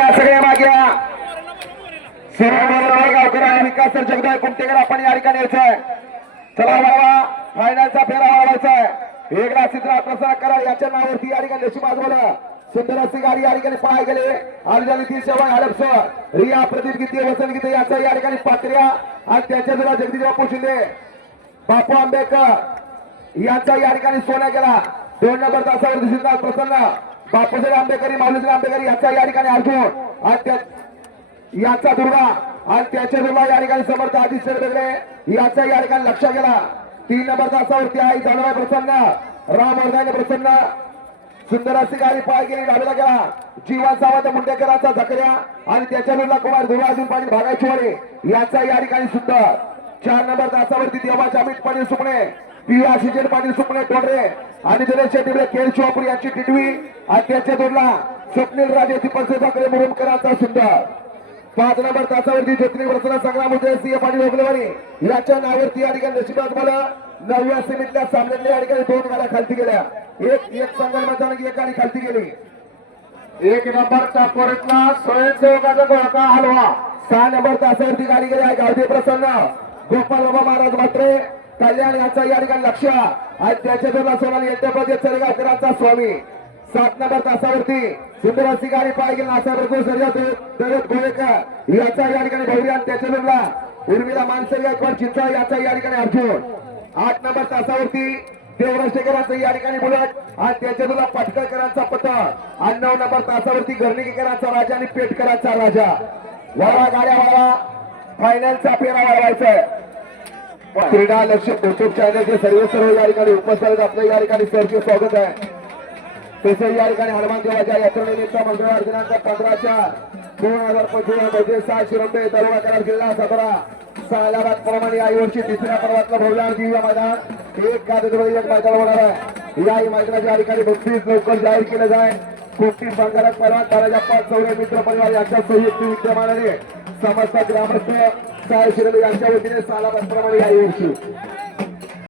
सगळ्या माग्या गावकर आणि विकास सर जगदाय कुमटेकर आपण या ठिकाणी यायचंय. चला बाबा फायनलचा फेरा वाढवायचा आहे. एक राशीचा प्रसार करा. याच्या नावावरती या ठिकाणी यशी बाजवलं सुंदर अशी गाडी या ठिकाणी पाय गेले. अर्जनी ती सेवा हडपस रिया प्रदीप गीते वसंत गीते याचा या ठिकाणी पात्र्या आणि त्याच्या जरा जगदीश बापू शिंदे. बापू आंबेकर यांचा या ठिकाणी सोन्या गेला दोन नंबर तासावर दिसून प्रसन्न. बापूसाहेब आंबेकरी माऊलीसाहेब आंबेकरी याचा या ठिकाणी अर्जुन आणि याचा दुर्गा आणि त्याच्या दुर्गा या ठिकाणी समर्थ आदित्य बेगडे याचा या ठिकाणी लक्षात गेला. तीन नंबर तासावरती आहे जानवाय प्रसन्न राम वर्धाने प्रसन्न. सुंदर अशी गाडी पाय गेली डावीला गेला. जीवन सावंत मुंडेकरांचा झकऱ्या आणि त्याच्या दुर्गा कुमार दुर्गा अजून पाटील भागाचोरे याचा या ठिकाणी सुंदर. चार नंबर दासावरती देवाच्या अमित पाटील सुकणे पी आशिजन पाटील सुकणे टोडरे आणि दिनेश शेट्टी केल शिवापूर यांची टिटवी. आणि त्याच्या दुर्ला स्वप्नील राजे ठाकरे मुरुमकरांचा सुंदर. पाच नंबर तासावरती ज्योतिनी प्रसन्न संग्राम उदय सिंह पाटील ओगलेवाडी याच्या नावावरती या ठिकाणी नशिबात मला नवव्या सेमीतल्या सामन्यातल्या या ठिकाणी दोन गाड्या खालती गेल्या. एक एक संघाल एक गाडी खालती गेली. एक नंबर टापोरीतला स्वयंसेवकाचा गोळका हलवा. सहा नंबर तासावरती गाडी गेली आहे. गावठी प्रसन्न. गोपाल बाबा महाराज मात्रे. कल्याण यांचा या ठिकाणी लक्ष आणि त्याच्या दोन सोनाली येत्यामध्ये चरेगावकरांचा स्वामी. सात नंबर तासावरती सुंदर अधिकारी पाहिजे पाय गेली नासाबरकू सर्जात गोवेकर. याचा या ठिकाणी भैरी आणि त्याच्या दोनला उर्मिला मानसर गायकवाड चिंचा याचा या ठिकाणी अर्जुन. आठ नंबर तासावरती देवराष्ट्रेकरांचं या ठिकाणी बुलट. आणि त्याच्या तुला पटकरकरांचा पथक आणि नऊ नंबर तासावरती गर्णिकेकरांचा राजा आणि पेटकरांचा राजा. वारा गाड्या वारा फायनलचा फेरा वाढवायचा आहे. क्रीडा लक्ष युट्यूब चॅनलचे सर्व सर्व या ठिकाणी उपस्थित आहेत. आपलं या ठिकाणी सरचे स्वागत आहे. तसेच या ठिकाणी हनुमान देवाच्या यात्रेनिमित्त मंगळवार दिनांक पंधराच्या दोन हजार पंचवीसमध्ये सहा शिरोंबे दरवा करार जिल्हा सातारा सालाबाद प्रमाणे या वर्षी तिसऱ्या पर्वातलं भव्य आणि दिव्य मैदान. एक गाजरमध्ये एक मैदान होणार आहे. या मैदानाच्या ठिकाणी बत्तीस लवकर जाहीर केलं जाईल. कोकणी संघालक परवान ताराजप्पा चौरे मित्र परिवार यांच्या संयुक्त विद्यमानाने समस्त ग्रामस्थ साय शिरोले? यांच्या वतीने सालाबाद प्रमाणे याही वर्षी.